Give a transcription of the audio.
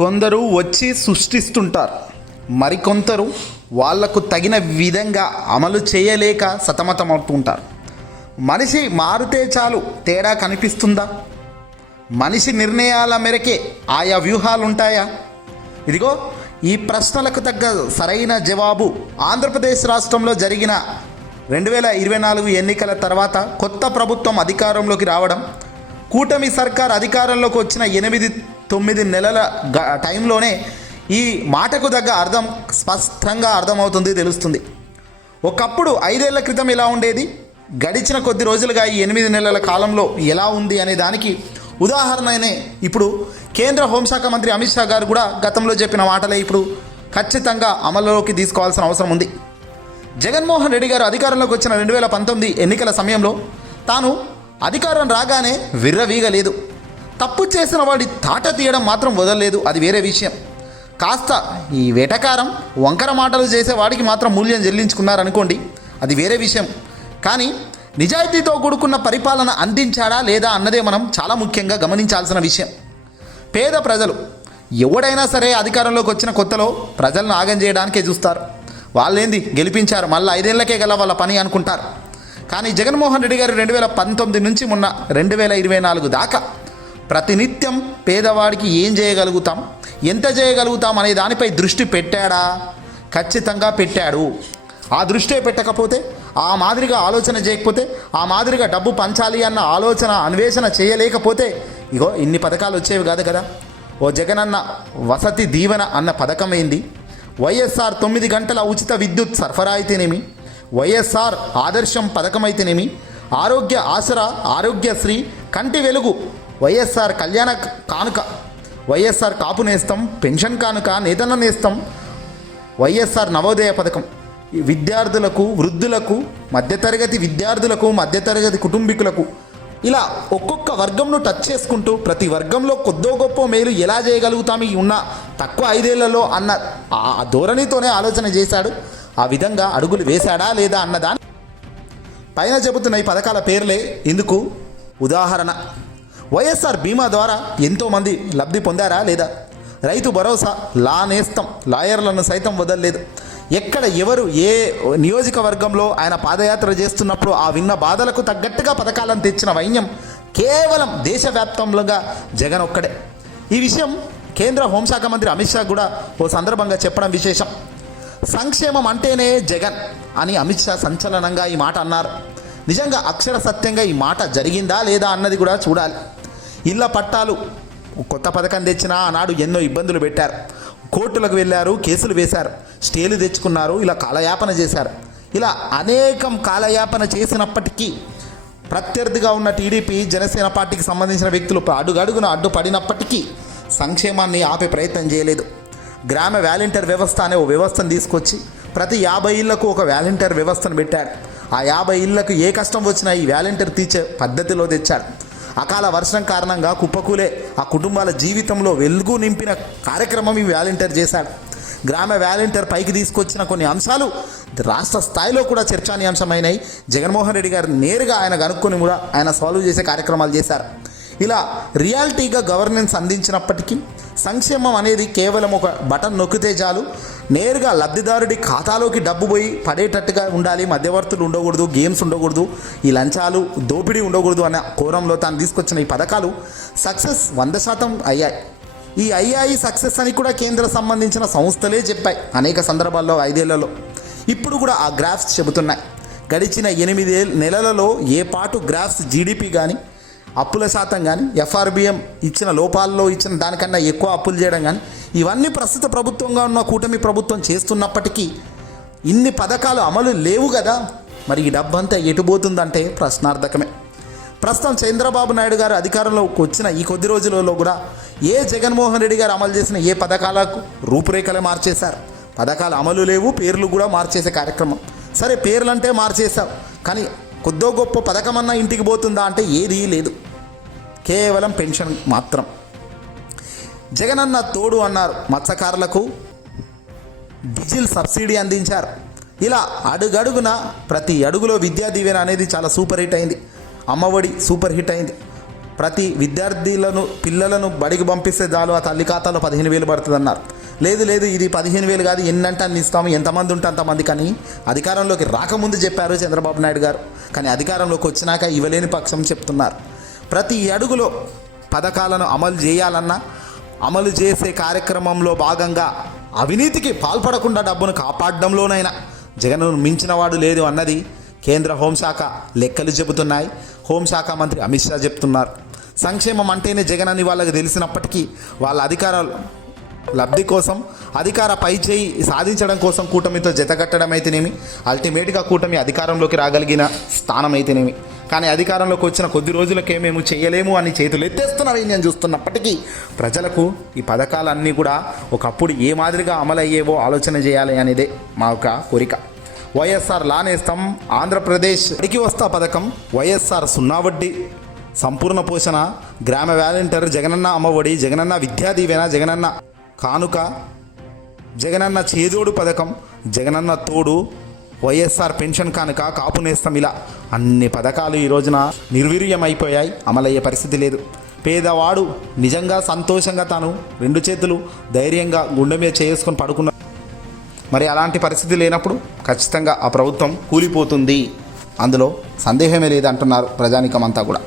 కొందరు వచ్చి సృష్టిస్తుంటారు. మరికొందరు వాళ్ళకు తగిన విధంగా అమలు చేయలేక సతమతమవుతుంటారు. మనిషి మారితే చాలు తేడా కనిపిస్తుందా? మనిషి నిర్ణయాల మేరకే ఆయా వ్యూహాలు ఉంటాయా ఇదిగో ఈ ప్రశ్నలకు తగ్గ సరైన జవాబు ఆంధ్రప్రదేశ్ రాష్ట్రంలో జరిగిన రెండు వేల ఇరవై నాలుగు ఎన్నికల తర్వాత కొత్త ప్రభుత్వం అధికారంలోకి రావడం కూటమి సర్కార్ అధికారంలోకి వచ్చిన ఎనిమిది తొమ్మిది నెలల గ- టైంలోనే ఈ మాటకు తగ్గ అర్థం స్పష్టంగా అర్థమవుతుంది తెలుస్తుంది. ఒకప్పుడు ఐదేళ్ళ క్రితం ఎలా ఉండేది? గడిచిన కొద్ది రోజులుగా ఈ ఎనిమిది నెలల కాలంలో ఎలా ఉంది అనే దానికి ఉదాహరణనే ఇప్పుడు కేంద్ర హోంశాఖ మంత్రి అమిత్ షా గారు కూడా గతంలో చెప్పిన మాటలే ఇప్పుడు ఖచ్చితంగా అమలులోకి తీసుకోవాల్సిన అవసరం ఉంది. జగన్మోహన్ రెడ్డి గారు అధికారంలోకి వచ్చిన రెండు వేల పంతొమ్మిది ఎన్నికల సమయంలో తాను అధికారం రాగానే విర్రవీగలేదు. తప్పు చేసిన వాడి తాట తీయడం మాత్రం వదలలేదు. అది వేరే విషయం. కాస్త ఈ వెటకారం వంకర మాటలు చేసే వాడికి మాత్రం మూల్యం చెల్లించుకున్నారనుకోండి అది వేరే విషయం. కానీ నిజాయితీతో కూడుకున్న పరిపాలన అందించాడా లేదా అన్నదే మనం చాలా ముఖ్యంగా గమనించాల్సిన విషయం. పేద ప్రజలు ఎవడైనా సరే అధికారంలోకి వచ్చిన కొత్తలో ప్రజలను ఆగం చేయడానికే చూస్తారు. వాళ్ళేంది గెలిపించారు మళ్ళీ ఐదేళ్ళకే గల వాళ్ళ పని అనుకుంటారు. కానీ జగన్మోహన్ రెడ్డి గారు రెండు వేల పంతొమ్మిది నుంచి మొన్న రెండు వేల ఇరవై నాలుగు దాకా ప్రతినిత్యం పేదవాడికి ఏం చేయగలుగుతాం? ఎంత చేయగలుగుతాం అనే దానిపై దృష్టి పెట్టాడా? ఖచ్చితంగా పెట్టాడు. ఆ దృష్టే పెట్టకపోతే ఆ మాదిరిగా ఆలోచన చేయకపోతే ఆ మాదిరిగా డబ్బు పంచాలి అన్న ఆలోచన అన్వేషణ చేయలేకపోతే ఇగో ఇన్ని పథకాలు వచ్చేవి కాదు కదా. ఓ జగనన్న వసతి దీవెన అన్న పథకం ఏంది? వైఎస్ఆర్ తొమ్మిది గంటల ఉచిత విద్యుత్ సరఫరా అయితేనేమి? వైఎస్ఆర్ ఆదర్శం పథకం అయితేనేమి ఆరోగ్య ఆసరా ఆరోగ్యశ్రీ కంటి వెలుగు వైఎస్ఆర్ కళ్యాణ కానుక వైఎస్ఆర్ కాపు నేస్తం పెన్షన్ కానుక నేతన్న నేస్తం వైఎస్ఆర్ నవోదయ పథకం. విద్యార్థులకు వృద్ధులకు మధ్యతరగతి విద్యార్థులకు మధ్యతరగతి కుటుంబీకులకు ఇలా ఒక్కొక్క వర్గంను టచ్ చేసుకుంటూ ప్రతి వర్గంలో కొద్దో గొప్ప మేలు ఎలా చేయగలుగుతాం? ఈ ఉన్న తక్కువ ఐదేళ్ళలో అన్న ఆ ధోరణితోనే ఆలోచన చేశాడు. ఆ విధంగా అడుగులు వేశాడా లేదా అన్నదాని పైన చెబుతున్న ఈ పథకాల పేర్లే. ఇందుకు ఉదాహరణ. వైఎస్ఆర్ బీమా ద్వారా ఎంతోమంది లబ్ధి పొందారా లేదా? రైతు భరోసా లా నేస్తం లాయర్లను సైతం వదలలేదు. ఎక్కడ ఎవరు ఏ నియోజకవర్గంలో ఆయన పాదయాత్ర చేస్తున్నప్పుడు ఆ విన్న బాధలకు తగ్గట్టుగా పథకాలను తెచ్చిన వైన్యం కేవలం దేశవ్యాప్తంగా జగన్ ఒక్కడే. ఈ విషయం కేంద్ర హోంశాఖ మంత్రి అమిత్ షా కూడా ఓ సందర్భంగా చెప్పడం విశేషం. సంక్షేమం అంటేనే జగన్ అని అమిత్ షా సంచలనంగా ఈ మాట అన్నారు. నిజంగా అక్షర సత్యంగా ఈ మాట జరిగిందా లేదా అన్నది కూడా చూడాలి. ఇళ్ళ పట్టాలు. కొత్త పథకం తెచ్చినా ఆనాడు ఎన్నో ఇబ్బందులు పెట్టారు. కోర్టులకు వెళ్ళారు కేసులు వేశారు. స్టేలు తెచ్చుకున్నారు ఇలా కాలయాపన చేశారు. ఇలా అనేకం కాలయాపన చేసినప్పటికీ ప్రత్యర్థిగా ఉన్న టీడీపీ జనసేన పార్టీకి సంబంధించిన వ్యక్తులు అడుగడుగున అడ్డుపడినప్పటికీ సంక్షేమాన్ని ఆపే ప్రయత్నం చేయలేదు. గ్రామ వ్యాలంటీర్ వ్యవస్థ అనే ఓ వ్యవస్థను తీసుకొచ్చి ప్రతి యాభై ఇళ్ళకు ఒక వ్యాలంటీర్ వ్యవస్థను పెట్టాడు ఆ యాభై ఇళ్ళకు ఏ కష్టం వచ్చినా ఈ వ్యాలంటీర్ తీర్చే పద్ధతిలో తెచ్చాడు అకాల వర్షం కారణంగా కుప్పకూలే. ఆ కుటుంబాల జీవితంలో వెలుగు నింపిన కార్యక్రమం ఈ వ్యాలంటీర్ చేశాడు. గ్రామ వ్యాలంటీర్ పైకి తీసుకొచ్చిన కొన్ని అంశాలు రాష్ట్ర స్థాయిలో కూడా చర్చానీయాంశమైనాయి. జగన్మోహన్ రెడ్డి గారు నేరుగా ఆయన కనుక్కొని కూడా ఆయన సాల్వ్ చేసే కార్యక్రమాలు చేశారు. ఇలా రియాలిటీగా గవర్నెన్స్ అందించినప్పటికీ సంక్షేమం అనేది కేవలం ఒక బటన్ నొక్కితే చాలు. నేరుగా లబ్ధిదారుడి ఖాతాలోకి డబ్బు పోయి పడేటట్టుగా ఉండాలి మధ్యవర్తులు ఉండకూడదు గేమ్స్ ఉండకూడదు ఈ లంచాలు దోపిడీ ఉండకూడదు అన్న కోరంలో తాను తీసుకొచ్చిన ఈ పథకాలు సక్సెస్ వంద శాతం అయ్యాయి. ఈ ఐఐ సక్సెస్ అని కూడా కేంద్ర సంబంధించిన సంస్థలే చెప్పాయి అనేక సందర్భాల్లో ఐదేళ్ళలో. ఇప్పుడు కూడా ఆ గ్రాఫ్స్ చెబుతున్నాయి. గడిచిన ఎనిమిది నెలలలో ఏ పాటు గ్రాఫ్స్ జీడిపి కానీ అప్పుల శాతం కానీ ఎఫ్ఆర్బిఎం ఇచ్చిన లోపాల్లో ఇచ్చిన దానికన్నా ఎక్కువ అప్పులు చేయడం కానీ ఇవన్నీ ప్రస్తుత ప్రభుత్వంగా ఉన్న కూటమి ప్రభుత్వం చేస్తున్నప్పటికీ ఇన్ని పథకాలు అమలు లేవు కదా. మరి ఈ డబ్బంతా ఎటుపోతుందంటే ప్రశ్నార్థకమే. ప్రస్తుతం చంద్రబాబు నాయుడు గారు అధికారంలోకి వచ్చిన ఈ కొద్ది రోజులలో కూడా ఏ జగన్మోహన్ రెడ్డి గారు అమలు చేసిన ఏ పథకాలకు రూపురేఖలే మార్చేశారు. పథకాలు అమలు లేవు పేర్లు కూడా మార్చేసే కార్యక్రమం. సరే పేర్లు అంటే మార్చేశావు కానీ కొద్దో గొప్ప పథకమన్నా ఇంటికి పోతుందా అంటే ఏదీ లేదు. కేవలం పెన్షన్ మాత్రం. జగనన్న తోడు అన్నారు. మత్స్యకారులకు డీజిల్ సబ్సిడీ అందించారు. ఇలా అడుగడుగున ప్రతి అడుగులో విద్యా దీవెన అనేది చాలా సూపర్ హిట్ అయింది. అమ్మఒడి సూపర్ హిట్ అయింది. ప్రతి విద్యార్థులను పిల్లలను బడికి పంపిస్తే చాలు ఆ తల్లి ఖాతాలో పదిహేను వేలు పడుతుంది అన్నారు లేదు లేదు ఇది పదిహేను వేలు కాదు ఎన్నంటే అన్ని ఇస్తాము ఎంతమంది ఉంటే అంతమంది కానీ అధికారంలోకి రాకముందు చెప్పారు చంద్రబాబు నాయుడు గారు. కానీ అధికారంలోకి వచ్చినాక ఇవ్వలేని పక్షం చెప్తున్నారు. ప్రతి అడుగులో పథకాలను అమలు చేయాలన్నా అమలు చేసే కార్యక్రమంలో భాగంగా అవినీతికి పాల్పడకుండా డబ్బును కాపాడడంలోనైనా జగన్ మించిన వాడు లేదు అన్నది కేంద్ర హోంశాఖ లెక్కలు చెబుతున్నాయి. హోంశాఖ మంత్రి అమిత్ షా చెప్తున్నారు. సంక్షేమం అంటేనే జగన్ అని వాళ్ళకి తెలిసినప్పటికీ వాళ్ళ అధికార లబ్ధి కోసం అధికార పై చేయి సాధించడం కోసం కూటమితో జతగట్టడం అయితేనేమి అల్టిమేట్గా కూటమి అధికారంలోకి రాగలిగిన స్థానం అయితేనేమి కానీ అధికారంలోకి వచ్చిన కొద్ది రోజులకే మేము చేయలేము అని చేతులు ఎత్తేస్తున్నవి నేను చూస్తున్నప్పటికీ. ప్రజలకు ఈ పథకాలన్నీ కూడా ఒకప్పుడు ఏ మాదిరిగా అమలయ్యేవో ఆలోచన చేయాలి అనేదే మా యొక్క కోరిక. వైఎస్ఆర్ లానేస్తాం ఆంధ్రప్రదేశ్ అడిగి వస్తా పథకం వైఎస్ఆర్ సున్నా వడ్డీ సంపూర్ణ పోషణ గ్రామ వ్యాలంటీర్ జగనన్న అమ్మఒడి జగనన్న విద్యా దీవెన జగనన్న కానుక జగనన్న చేదోడు పథకం జగనన్న తోడు వైఎస్ఆర్ పెన్షన్ కానుక కాపు నేస్తం ఇలా. అన్ని పథకాలు ఈ రోజున నిర్వీర్యమైపోయాయి. అమలయ్యే పరిస్థితి లేదు. పేదవాడు నిజంగా సంతోషంగా తాను రెండు చేతులు ధైర్యంగా గుండె మీద చేసుకొని పడుకున్న మరి అలాంటి పరిస్థితి లేనప్పుడు ఖచ్చితంగా ఆ ప్రభుత్వం కూలిపోతుంది. అందులో సందేహమే లేదంటున్నారు ప్రజానికమంతా కూడా.